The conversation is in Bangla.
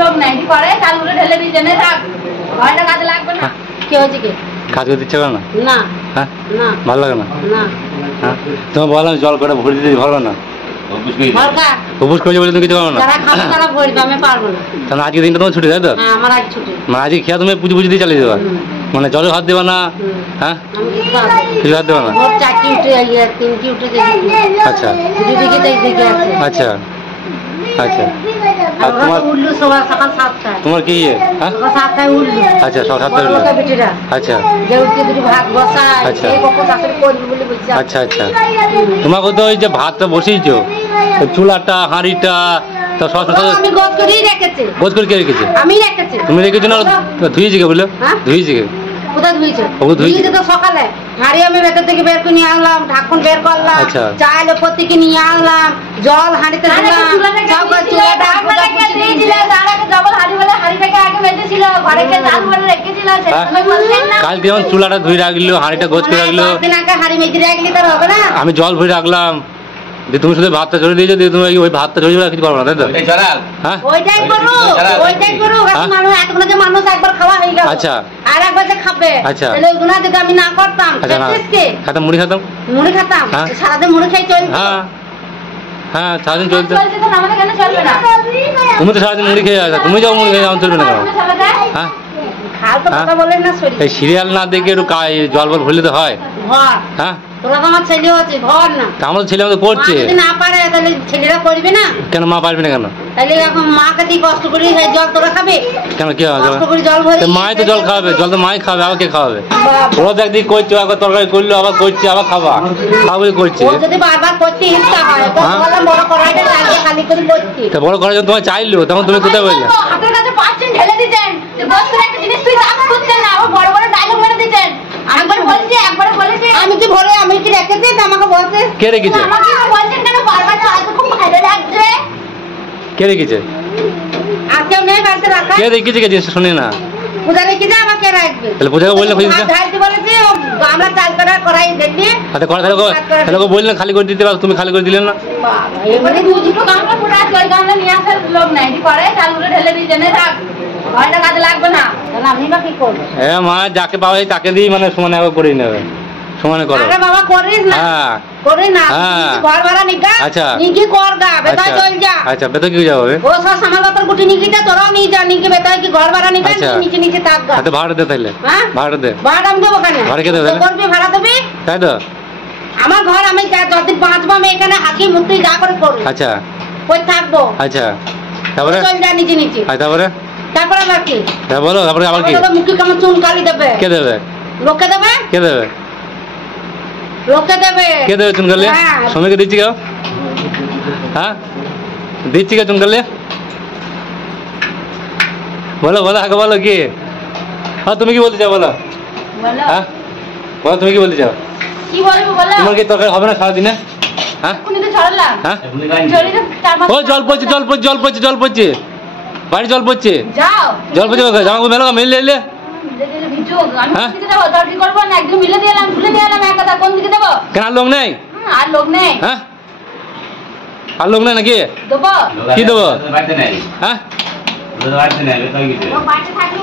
লোক নাই কি করে চালগুলো ঢেলে দিয়ে জেনে থাক ঘরটা কাজে লাগবে না কি হয়েছে কি কাজ করতে ইচ্ছে করে না না হ্যাঁ না ভালো লাগে না না হ্যাঁ তোমার বললাম জল করে ভরে দিতে ভালো না হালকা উপোস করে বলে তুমি কিছু পারো না যারা খাবে তারা ভরবে আমি পারবো না তাহলে আজকে দিনটা তোমার ছুটি তাই তো হ্যাঁ আমার আজ ছুটি মানে আজকে খেয়া তুমি পুজো দিয়ে চালিয়ে দেবা মানে জলে হাত দেবা না হ্যাঁ আমি কিছু পারবো কিছু হাত দেবা না ভোর 4টি উঠে গিয়ে 3টি উঠে আচ্ছা দুদিকে দেখে আছে আচ্ছা আচ্ছা আর আমরা তোমার তো উঠলু সকাল 7টায় তোমার কি হ্যাঁ সকাল 7টায় উঠলু আচ্ছা সকাল 7টায় বড় উঠলো লোকের বেটিরা আচ্ছা যে উঠে দুটো ভাত বসায় আচ্ছা। এই কখন শাশুড়ি করবে বলে বলছে আচ্ছা আচ্ছা তোমাকে তো ওই যে ভাতটা বসিয়েছো তো চুলাটা হাঁড়িটা তো সব আমি গোছ করেই রেখেছি বোঝ করে কে রেখেছে আমি রেখেছি তুমি রেখেছো না ধুয়েছি কে বললো হ্যাঁ? ধুয়েছি কে কোথায় ধুইছো ওকে ধুইছি। ধুইছে তো সকালে হাড়ি আমি ভেতর থেকে বের করে নিয়ে আনলাম ঢাকুন বের করলাম আচ্ছা। চাল ওপর থেকে নিয়ে আনলাম জল হাঁড়িতে দিলাম সব চুলাটা আপনারা কে দিয়েছিলে তার আগে ডবল হাড়ি বলে হাড়িটাকে আগে বেঁধেছিল ঘরে কে চাল ভরে রেখেছিল সেটা তুমি বলছেন না কাল যেমন চুলাটা ধুয়ে রাখলো হাঁড়িটা গোছ করে রাখলো দিন আগে হাড়ি মেজে রাখলি তার হবে না আমি জল ভরে রাখলাম যে তুমি শুধু ভাতটা ছড়িয়ে দিয়েছো দিয়ে তুমি ওই ভাতটা ছড়িয়ে দেবে কিছু পারবো না তাই তো হ্যাঁ ওইটাই করু মানুষ এতগুলো যে মানুষ একবার খাওয়া হয়ে গেল আচ্ছা। আর একবার যে খাবে আচ্ছা। তাহলে ওইগুলো যদি আমি না করতাম আচ্ছা না খেতেসকে খেতাম মুড়ি খেতাম মুড়ি খেতাম হ্যাঁ। সারাদিন মুড়ি খাই চলতো হ্যাঁ হ্যাঁ সারাদিন চলতে চলছে তো আমাদের কেন চলবে না তুমি তো সারাদিন মুড়ি খেয়ে আসা তুমি যাও মুড়ি খেয়ে যাও চলবে না কেন হ্যাঁ খাল তো কথা বলেন না শরীর এই সিরিয়াল না দেখে একটু জল বল ভরলে তো হয় ঘর হ্যাঁ তোরা তো আমার ছেলে আছে ঘর না তা আমাদের ছেলে আমাদের করছে মা যদি না পারে তাহলে ছেলেরা করবে না কেন মা পারবে না কেন তাহলে এখন মাকে দিয়ে কষ্ট করে সেই জল তোরা খাবে কেন কি হবে কষ্ট করে জল ভরে মাই তো জল খাওয়াবে জল তো মাই খাবে আবার কে খাওয়াবে বাবা, ওরা তো একদিন করছো একবার তরকারি করলো আবার করছে আবার খাবা খাবো করছে ও যদি বারবার করতে ইচ্ছা হয় তো হ্যাঁ। বললাম বড় কড়াইটা লাগিয়ে খালি করে করতে তা বড় করার জন্য তোমার চাইলো তখন তুমি কোথায় বললে হাতের কাছে পাচ্ছেন ঢেলে দিতেন যে বস করে একটা জিনিস তুই কাজ করছেন না আবার বড় বড় ডায়লগ মেরে দিতেন একবার বলছি আমি কি ভরে আমি কি রেখেছি আমাকে বলতে কে রেখেছে আমাকে বলছেন কেন বারবার তো আজ খুব ভালো লাগছে কে রেখেছে আজকে নেই বাড়িতে রাখা কে রেখেছে কে জিনিসটা শুনি না পূজা রেখেছে আমাকে রাখবে তাহলে পূজাকে বললে খুঁজে দিতে ঢালতে বলেছে আমরা চাল করা করাই দেখি হাতে করা তাহলে ওকে বললেন খালি করে দিতে পারো তুমি খালি করে দিলেন না এবারে দুটো গামলা পুরো আছে ওই গামলা নিয়ে আসার লোক নাই কি করে চালগুলো ঢেলে দিয়ে জেনে থাক ঘরটা কাজে লাগবে না তাহলে আমি বা কি করবো মা যাকে পাওয়া যায় তাকে দিয়ে মানে সমানে একবার করে নেবে সমানে করো আরে বাবা করিস না হ্যাঁ করিস না হ্যাঁ। ঘর ভাড়া নিগা আচ্ছা। নিকি কর গা বেটা চল যা আচ্ছা বেতন কি যাবে ও সব সামাল পত্র গুটি নিকিটা তোরাও নিয়ে যা নিকি বেটা কি ঘর ভাড়া নিগা আচ্ছা। নিচে নিচে থাক গা হাতে ভাড়া দে তাহলে হ্যাঁ ভাড়া দে ভাড়া আমি দেবো কেন ভাড়া কে দেবে তো করবি ভাড়া দেবি তাই তো আমার ঘর আমি যতদিন বাঁচবো আমি এখানে হাঁকি মুক্তি যা করে করবো আচ্ছা কই থাকবো আচ্ছা তারপরে চল যা নিচে নিচে তারপরে তারপরে আবার কি বলো তারপরে আবার কি মুখে কেমন চুন কালি দেবে কে দেবে লোকে দেবে কে দেবে লোকে দেবে কে দেবে চুনকালে হ্যাঁ। সময়কে দিচ্ছি কেউ হ্যাঁ দিচ্ছি কে চুনকালে বলো বলো আগে বলো কি হ্যাঁ তুমি কি বলতে চাও বলো বলো হ্যাঁ বলো তুমি কি বলতে চাও কি বলবো বলো তোমার কি তরকারি হবে না সারাদিনে হ্যাঁ এখনই তো ছড়ালাম হ্যাঁ চলি তো 4-5 ও জল পড়ছে জল পড়ছে জল পড়ছে জল পড়ছে বাড়ি জল পড়ছে যাও জল পড়ছে জামা মেলো মিলে এলে মিলে দিলে ভিজুক আমি হ্যাঁ? কোন দিকে দেবো তোর কি করবো না একদম মিলে দিলাম ভুলে দিলাম এক কথা কোন দিকে দেবো কেন আর লোক নেই আর লোক নেই হ্যাঁ আর লোক নেই নাকি দেবো কি দেবো বাড়িতে নেই হ্যাঁ বাড়িতে নেই ও বাড়িতে থাকলে